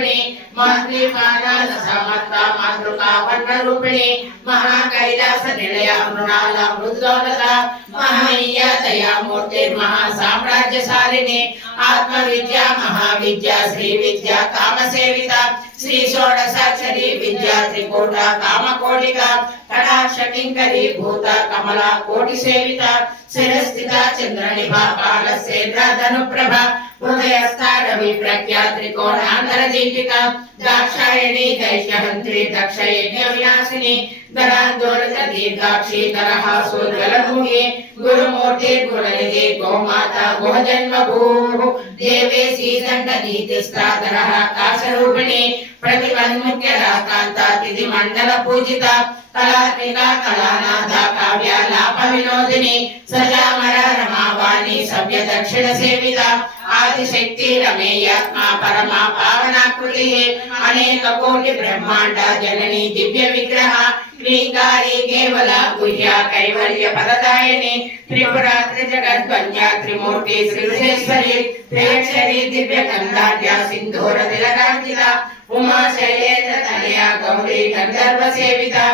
रूपिणी महद्वीपादान समर्थ मातृका वर्ण रूपिणी महाकैलास निलय मृणाल मृदुदौलता महनीय दया मूर्ति महासाम्राज्यशालिनी आत्मविद्या महाविद्या श्री विद्या कामसेविता श्री षोडशाक्षरी विद्या त्रिकूट कामकोटिका कटाक्ष किंकरी भूत कमला कोटि सेविता शिरस्थिता चंद्रनिभा कालसेन्द्र धनुप्रभा हृदयस्था रवि प्रज्ञा त्रिकोणांतर दीपिका दाक्षायणी दैत्यहंत्री दक्ष यज्ञ विनाशिनी धरांदोलक दीर्घाक्षी तरहा सोज्वलभूमि गुरुमूर्ति गुणनिधि गोमाता गोजन्म भू देवेशी दंडनीतिस्त्राधरः काशरूपिणी प्रतिपन्मुख्य कांता तिथि मंडल पूजिता कलात्मिका कलानाथा काव्यालाप विनोदिनी सजामर रमावाणी सभ्य दक्षिण सेविता आदिशक्ति रमेयात्मा परमा पावनाकृति अनेक कोटि ब्रह्मांड जननी दिव्य विग्रह क्लींकारी केवल गुह्या कैवल्य पददायिनी त्रिपुरा त्रिजगद्वन्या त्रिमूर्ति श्रीविश्वेश्वरी त्र्यक्षरी दिव्य गंधाढ्या सिंधूर तिलकांकिता उमा शैलेन्द्र तनया गौरी गंधर्व सेविता